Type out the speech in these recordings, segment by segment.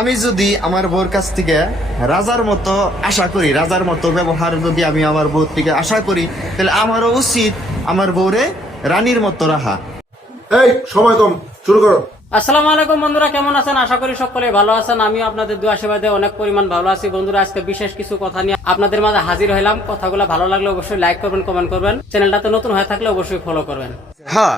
আমি যদি আমার বউর কাছ থেকে রাজার মতো আশা করি, রাজার মতো ব্যবহার যদি আমি আমার বউর থেকে আশা করি, তাহলে আমারও উচিত আমার বউরে রানীর মতো রাখা। এই সময় কম, শুরু করো। আসসালামু আলাইকুম বন্ধুরা, কেমন আছেন? আশা করি সকলে ভালো আছেন। আমিও আপনাদের দোয়া আশীর্বাদে অনেক পরিমাণ ভালো আছি। বন্ধুরা, আজকে বিশেষ কিছু কথা নিয়ে আপনাদের মাঝে হাজির হইলাম। কথাগুলো ভালো লাগলে অবশ্যই লাইক করবেন, কমেন্ট করবেন। চ্যানেলটাতে নতুন হয়ে থাকলে অবশ্যই ফলো করবেন। হ্যাঁ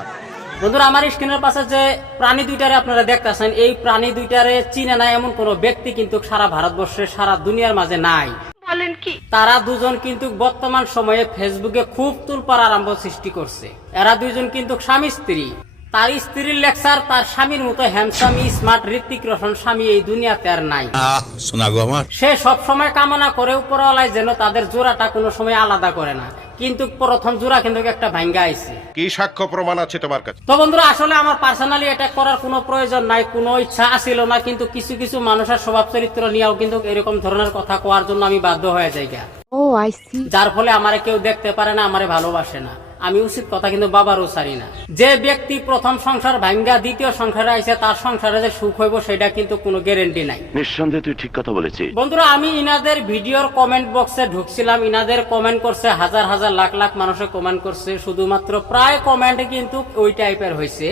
বন্ধুরা, আমার স্ক্রিনের পাশে যে প্রাণী দুইটারে আপনারা দেখতেছেন, এই প্রাণী দুইটারে চিনে না এমন কোন ব্যক্তি কিন্তু সারা ভারতবর্ষে, সারা দুনিয়ার মাঝে নাই। বলেন কি? তারা দুজন কিন্তু বর্তমান সময়ে ফেসবুকে খুব তুলপাড় আরম্ভ সৃষ্টি করছে। এরা দুইজন কিন্তু স্বামী স্ত্রী। তার স্ত্রীর লেকচার তার স্বামীর মতো হ্যান্ডসাম স্মার্ট ঋত্বিক রোশন স্বামী এই দুনিয়াতে আর নাই। সে সব সময় কামনা করে উপরওয়ালায় যেন তাদের জোড়াটা কোনো সময় আলাদা করে না, কিন্তু প্রথম জোড়া কিন্তু একটা ভাঙ্গা আইছে। কি সাক্ষ্য প্রমাণ আছে তোমার কাছে? তো বন্ধুরা, আসলে আমার পার্সোনালি এটা করার কোনো প্রয়োজন নাই, কোনো ইচ্ছা আসিল না, কিন্তু কিছু কিছু মানুষের স্বভাব চরিত্র নিয়েও কিন্তু এরকম ধরনের কথা কোয়ার জন্য আমি বাধ্য হয়ে যাই, যার ফলে আমারে কেউ দেখতে পারে না, আমারে ভালোবাসে না। আমি উচিত কথা কিন্তু বাবারও ছাড়ি না। যে ব্যক্তি প্রথম সংসার ভাঙ্গা দ্বিতীয় সংসারে আইছে, তার সংসারে যে সুখ হইব সেটা কিন্তু কোনো গ্যারেন্টি নাই। নিঃসন্দেহে তুই ঠিক কথা বলেছিস। বন্ধুরা, আমি ইনাদের ভিডিওর কমেন্ট বক্সে ঢুকছিলাম, ইনাদের কমেন্ট করছে হাজার হাজার লাখ লাখ মানুষে কমেন্ট করছে, শুধুমাত্র প্রায় কমেন্ট কিন্তু ওই টাইপের হয়েছে,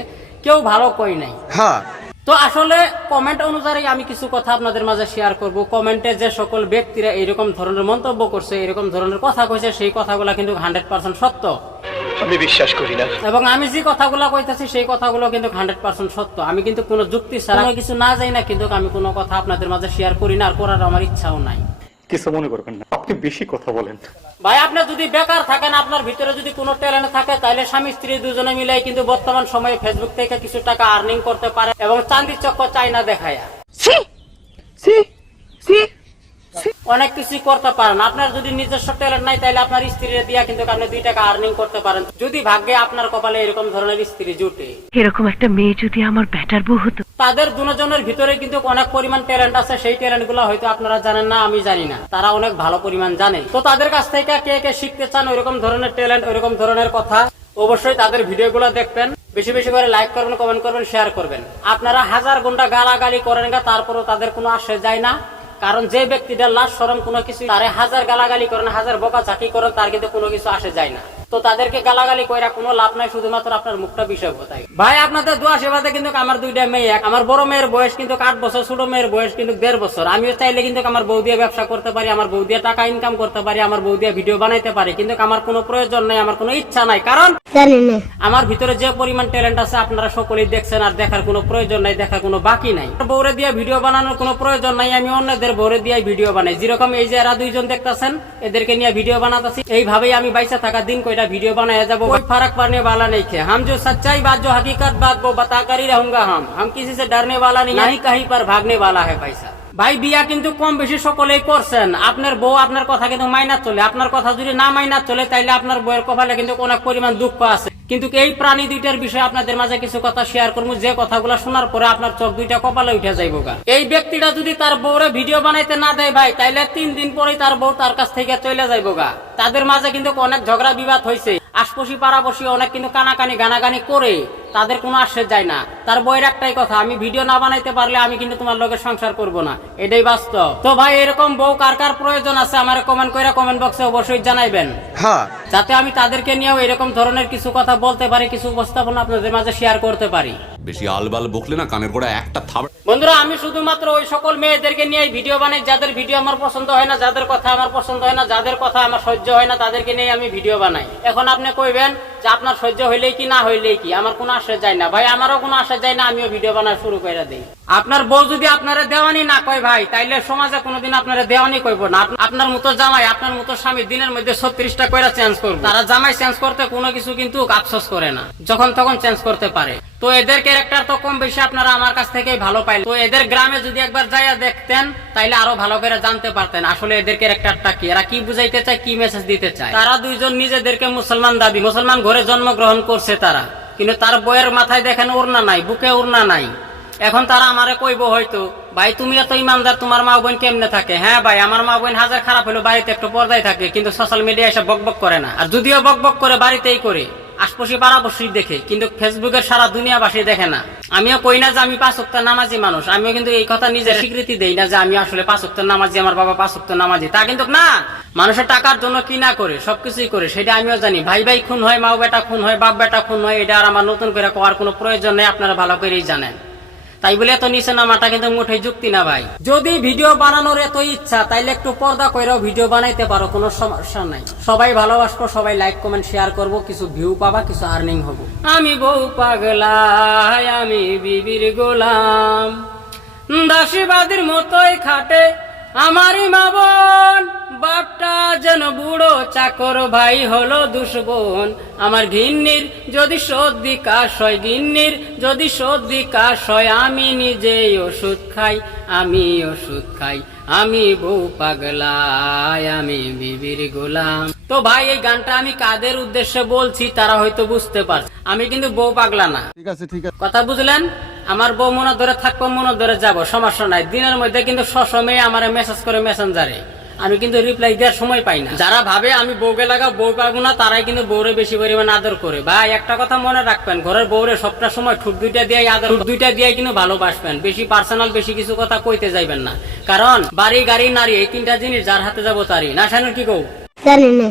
কেউ ভালো কই নাই। হ্যাঁ তো আসলে কমেন্ট অনুযায়ী আমি কিছু কথা আপনাদের মাঝে শেয়ার করব। কমেন্টে যে সকল ব্যক্তিরা এরকম ধরনের মন্তব্য করছে, এরকম ধরনের কথা কইছে, সেই কথাগুলো কিন্তু 100% সত্য। আমি বিশ্বাস করি না। এবং আমি যে কথাগুলো কইতাছি সেই কথাগুলো কিন্তু 100% সত্য। আমি কিন্তু কোনো যুক্তি ছাড়া কিছু না যাই না, কিন্তু আমি কোনো কথা আপনাদের মাঝে শেয়ার করি না, আর করার আমার ইচ্ছাও নাই। কিছু মনে করবেন না, আপনি বেশি কথা বলেন। ভাই, আপনি যদি বেকার থাকেন, আপনার ভিতরে যদি কোনো ট্যালেন্ট থাকে, তাহলে স্বামী স্ত্রী দুজনে মিলে কিন্তু বর্তমান সময়ে ফেসবুক থেকে কিছু টাকা আর্নিং করতে পারে, এবং চাঁদির চক্কর চাইনা দেখায়া অনেক কিছু করতে পারেন। আপনার যদি নিজস্ব ট্যালেন্ট নাই, তাহলে আপনার স্ত্রীর দিয়া কিন্তু আপনি 2 টাকা আর্নিং করতে পারেন, যদি ভাগ্যে আপনার কপালে এরকম ধরনের স্ত্রী জুটে। এরকম একটা মেয়ে যদি আমার ব্যাটার বউ হতো। তাদের দুজনের ভিতরে কিন্তু অনেক পরিমাণ ট্যালেন্ট আছে, সেই ট্যালেন্ট গুলো হয়তো আপনারা জানেন না, আমি জানি না, তারা অনেক ভালো পরিমাণ জানে। তো তাদের কাছ থেকে কে কে শিখতে চান ওইরকম ধরনের ট্যালেন্ট, ওইরকম ধরনের কথা, অবশ্যই তাদের ভিডিও গুলো দেখবেন, বেশি বেশি করে লাইক করবেন, কমেন্ট করবেন, শেয়ার করবেন। আপনারা হাজার ঘন্টা গালাগালি করেন গা, তারপরও তাদের কোনো আশ্রয় যায় না। কারণ যে ব্যক্তিটা লাজ শরম কোনো কিছু, তারে হাজার গালাগালি করেন, হাজার বোকা চাকি করেন, তার কিন্তু কোনো কিছু আসে যায় না। তো তাদেরকে গালাগালি কইরা কোনো লাভ নাই, শুধুমাত্র আপনার মুখটা বিষয় বোঝায়। ভাই, আপনাদের দোয়া সেবাতে কিন্তু আমার 2টা মেয়ে, আমার বড় মেয়ের বয়স কিন্তু 8 বছর, ছোট মেয়ের বয়স কিন্তু 1.5 বছর। আমিও চাইলে কিন্তু আমার বউ দিয়ে ব্যবসা করতে পারি, আমার বউ দিয়ে টাকা ইনকাম করতে পারি, আমার বউ দিয়ে ভিডিও বানাইতে পারি, কিন্তু আমার কোনো প্রয়োজন নাই, আমার কোনো ইচ্ছা নাই। কারণ আমার ভিতরে যে পরিমাণ ট্যালেন্ট আছে আপনারা সকলেই দেখছেন, আর দেখার কোনো প্রয়োজন নাই, দেখার কোনো বাকি নাই। বউরে দিয়ে ভিডিও বানানোর কোনো প্রয়োজন নাই, আমি অন্যদের বউরে দিয়ে ভিডিও বানাই। যেরকম এই যে এরা 2 জন দেখতেছেন, এদেরকে নিয়ে ভিডিও বানাতেছি, এইভাবেই আমি বাইসা থাকা দিন কয়টা ভিডিও বানায় যাব। कोई फर्क पड़ने वाला नहीं है। हम जो सच्चाई बात, जो हकीकत बात, वो बता कर ही रहूंगा। हम किसी से डरने वाला नहीं, नहीं कहीं पर भागने वाला है पैसा। ভাই, বিয়া কিন্তু কম বেশি সকলেই করছেন। আপনার বউ আপনার কথা কিন্তু মাইনা চলে, আপনার কথা যদি না মাইনা চলে, তাইলে আপনার বউয়ের কপালে কিন্তু অনেক পরিমাণ দুঃখ আছে। কিন্তু এই প্রাণী দুইটার বিষয়ে আপনাদের মাঝে কিছু কথা শেয়ার করবো, যে কথাগুলো শোনার পরে আপনার চোখ দুইটা কপালে উঠে যাইবো গা। এই ব্যক্তিটা যদি তার বউরে ভিডিও বানাইতে না দেয় ভাই, তাইলে 3 দিন পরেই তার বউ তার কাছ থেকে চলে যাইবো গা। তাদের মাঝে কিন্তু অনেক ঝগড়া বিবাদ হয়েছে, আশপাশি পাড়াপড়শি অনেক কিন্তু কানাকানি গানাগানি করে, তাদের কোনো আশ্রয় যায় না। তার বইয়ের একটাই কথা, আমি ভিডিও না বানাইতে পারলে আমি কিন্তু তোমার লগে সংসার করব না, এটাই বাস্তব। তো ভাই, এরকম বউ কার কার প্রয়োজন আছে আমার কমেন্ট করে কমেন্ট বক্সে অবশ্যই জানাইবেন, হ্যাঁ, যাতে আমি তাদেরকে নিয়েও এরকম ধরনের কিছু কথা বলতে পারি, কিছু উপস্থাপনা আপনাদের মাঝে শেয়ার করতে পারি। বেশি আলবাল বকলে না কানের গোড়া একটা থাবড়া। বন্ধুরা, আমি শুধুমাত্র ওই সকল মেয়েদেরকে নিয়ে ভিডিও বানাই যাদের ভিডিও আমার পছন্দ হয় না, যাদের কথা আমার পছন্দ হয় না, যাদের কথা আমার সহ্য হয় না, তাদেরকে নিয়ে আমি ভিডিও বানাই। এখন আপনি কইবেন যে আপনার সহ্য হইলেই কি না হইলেই কি, আমার কোনো আশা যায় না। ভাই, আমারও কোনো আশা যায় না, আমিও ভিডিও বানানো শুরু করে দিই। আপনার বউ যদি আপনারা দেওয়ানি না কয় ভাই, তাইলে সমাজে কোনোদিন আপনারা দেওয়ানি কইব না। আপনার মতো জামাই, আপনার মতো স্বামী দিনের মধ্যে 36টা কইরা চেঞ্জ করবে। তারা জামাই চেঞ্জ করতে কোনো কিছু কিন্তু আফসোস করে না, যখন তখন চেঞ্জ করতে পারে। তো এদের ক্যারেক্টার তো কম বেশি আপনারা আমার কাছ থেকেই ভালো পাইলেন। তো এদের গ্রামে যদি একবার যাইয়া দেখতেন, তাইলে আরো ভালো করে জানতে পারতেন আসলে এদের ক্যারেক্টারটা কি, এরা কি বুঝাইতে চায়, কি মেসেজ দিতে চায়। তারা 2 জন নিজেদেরকে মুসলমান দাবি, মুসলমান ঘরে জন্মগ্রহণ করছে তারা, কিন্তু তার বইয়ের মাথায় দেখেন ওড়না নাই, বুকে ওড়না নাই। এখন তারা আমারে কইব হয়তো, ভাই তুমি এত ইমানদার, তোমার মা বোন কেমনে থাকে? হ্যাঁ ভাই, আমার মা বোন হাজার খারাপ হলো বাড়িতে একটু পর্দায় থাকে, কিন্তু সোশ্যাল মিডিয়া এসে বকবক করে না। আর যদিও বকবক করে, বাড়িতেই করে। আশপাশি পাড়াপড়শি দেখে, কিন্তু ফেসবুকের সারা দুনিয়াবাসী দেখে না। আমিও কই না যে আমি 5 ওয়াক্ত নামাজি মানুষ, আমিও কিন্তু এই কথা নিজের স্বীকৃতি দেই না যে আমি আসলে 5 ওয়াক্ত নামাজি, আমার বাবা 5 ওয়াক্ত নামাজি, তা কিন্তু না। মানুষের টাকার জন্য কি না করে, সবকিছুই করে, সেটা আমিও জানি। ভাই ভাই খুন হয়, মা বেটা খুন হয়, বাপ বেটা খুন হয়, এটা আর আমার নতুন করে কোয়ার কোনো প্রয়োজন নেই, আপনারা ভালো করেই জানেন। তাই বলে এত নিচে নামাটা কিন্তু মোটেই যুক্তি না ভাই। যদি ভিডিও বানানোর এত ইচ্ছা, তাইলে একটু পর্দা কইরাও ভিডিও বানাইতে পারো, কোনো সমস্যা নাই। সবাই ভালোবাসবো, সবাই লাইক কমেন্ট শেয়ার করবো, কিছু ভিউ পাবা, কিছু আর্নিং হবো। আমি বউ পাগলা, আমি বিবির গোলাম, দাসীবাদীর মতোই খাটে আমারই মা বোন, বাপটা যেন বুড়ো চাকর, ভাই হলো দুশবোন। আমার ঘিন্নির যদি সর্দি কাশ হয়, গিন্নির যদি সর্দি কাশ হয়, আমি নিজেই ওষুধ খাই, আমি ওষুধ খাই। আমি বউ পাগলা, আমি বিবির গোলাম। তো ভাই এই গানটা আমি কাদের উদ্দেশ্যে বলছি তারা হয়তো বুঝতে পারছে, আমি কিন্তু বউ পাগলা না। ঠিক আছে ঠিক আছে। কথা বুঝলেন? আমার বউ মনে ধরে থাকবো, মনে ধরে যাবো, সমস্যা নাই। দিনের মধ্যে কিন্তু সবসময় আমার মেসেজ করে মেসেঞ্জারে, আমি কিন্তু রিপ্লাই দেওয়ার সময় পাই না। যারা ভাবে আমি বউকে লাগা বউ পাবো না, তারাই কিন্তু বউরে বেশি পরিমাণ আদর করে। ভাই একটা কথা মনে রাখবেন, ঘরের বউরে সবটা সময় ঠুট দুইটা দিয়ে আদর, ঠুট দুইটা দিয়ে কিন্তু ভালোবাসবেন। বেশি পার্সোনাল বেশি কিছু কথা কইতে যাইবেন না, কারণ বাড়ি গাড়ি নারী এই 3টা জিনিস যার হাতে যাবো তারই না। শানুর কি কও? জানি না।